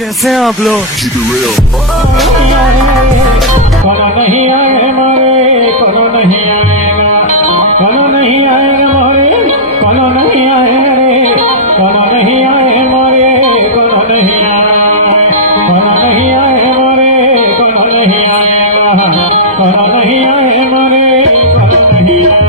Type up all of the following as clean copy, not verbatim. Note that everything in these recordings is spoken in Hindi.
कैसे हैं आप लोग? कौन नहीं आए मोरे, कौन नहीं आएगा, कौन नहीं आएगा मोरे, कौन नहीं आए रे, कौन नहीं आए मोरे, कौन नहीं आए, कौन नहीं आए मोरे, कौन नहीं आएगा, कौन नहीं आए मोरे, कौन नहीं आए।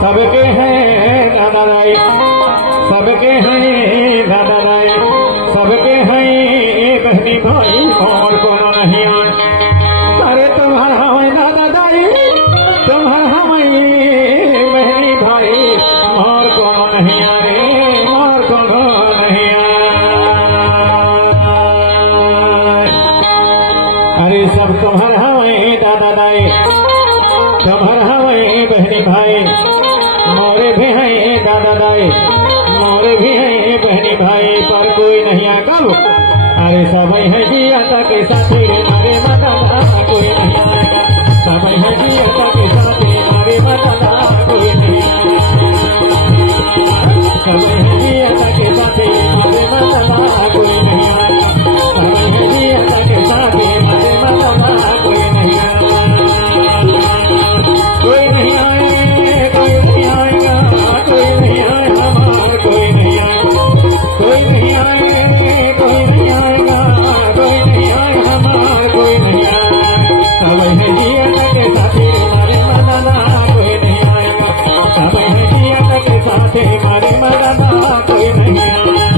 सबके हैं दादा राय, सबके हैं दादा राय, सबके हैं बहनी भाई और कौन नहीं आए। अरे तुम्हारा है दादा दाई, तुम्हारा है बहनी भाई और कौन नहीं आए, और कौन नहीं आए। अरे सब तुम्हारा है दादा दाई, तुम्हारा है बहनी भाई, मोरे भी हैं दादा दाई, मोरे भी हैं बहनी भाई, पर कोई नहीं आएगा। अरे सब है जियाता के साथी मारे माता, कोई नहीं आएगा। सब है जियाता के साथी मारे माता, कोई नहीं आएगा। सब है जियाता के साथी मारे माता, कोई नहीं आएगा। सब है जियाता के साथी मारे माता, कोई नहीं आएगा। कोई नहीं आए, कोई नहीं आएगा, कोई नहीं आए हमार, कोई नहीं आएगा, कोई नहीं आए, कोई नहीं आएगा, कोई नहीं आए हमार, कोई नहीं आएगा। सब है जियाता के साथी मारे मदाना, कोई नहीं आएगा। सब है जियाता के साथी मारे मदाना, कोई नहीं आएगा।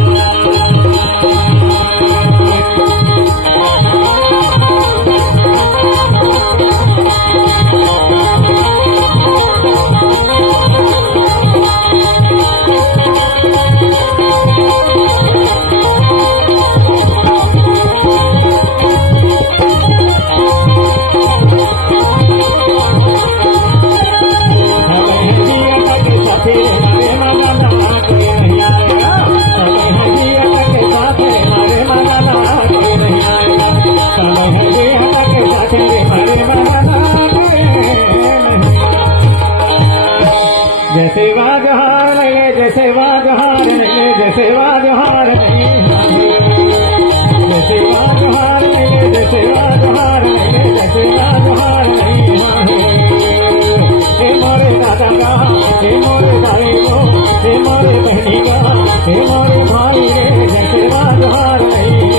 जैसे वाजहार लगे, जैसे वाजहार लगे, जैसे वाजहार लगे, जैसे वाजहार लगे, जैसे वाजहार लगे, जैसे वाजहार लगे। हे मोरे दादा का, हे मोरे दाई को, हे मोरे बहनी का, हे मोरे भाई रे, जैसे वाजहार लगे,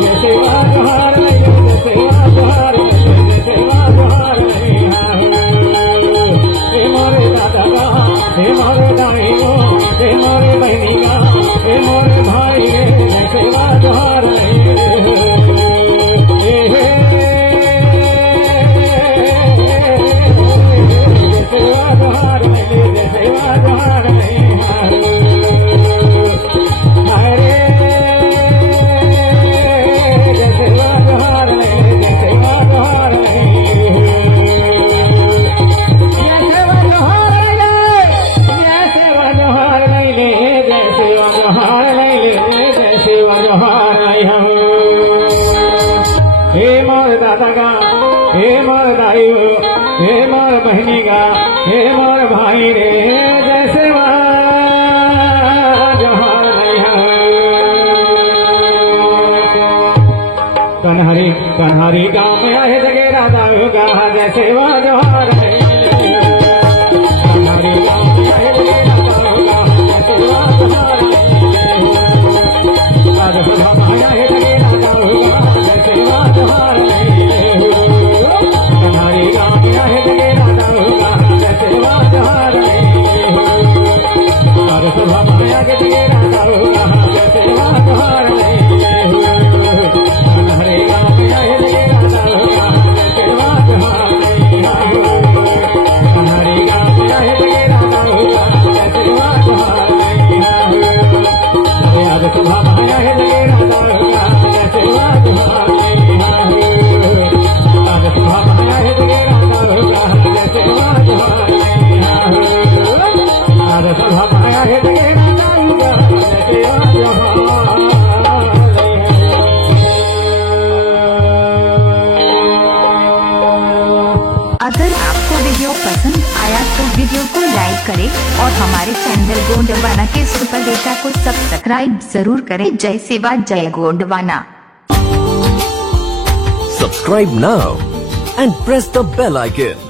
जैसे वाजहार लगे, जैसे वाजहार लगे, जैसे वाजहार लगे। हे मोरे दादा का, हे मोरे दाई को, हे मोरे बहनी का, हे मोरे भाई रे, जैसे वाजहार लगे। बहनी गा हे मोर भाई रे जैसे जोहार कन्हरी कन्हरी गाँव में आए जगे राधा गा जैसे जोहार कन्हरी गाँव में आए जगे राधा गा जैसे जोहार राजसभा माया है जगे राधा गा जैसे जोहार कन्हरी गाँव में आए जगे राधा गा जैसे जोहार राजसभा माया के जगे राधा गा जैसे जोहार कन्हरी गाँव में आए जगे राधा गा जैसे जोहार कन्हरी गाँव में आए जगे राधा गा जैसे जोहार राजसभा माया है जगे राधा गा जैसे जोहार राजसभा माया है जगे राधा गा जैसे जोहार राजसभा माया है जगे राधा गा जैसे जोहार। अगर आपको वीडियो पसंद आया तो वीडियो को लाइक करें और हमारे चैनल गोंडवाना के सुपर डेटा को सब्सक्राइब जरूर करें। जय सेवा जय Gondwana. Subscribe now and press the bell icon.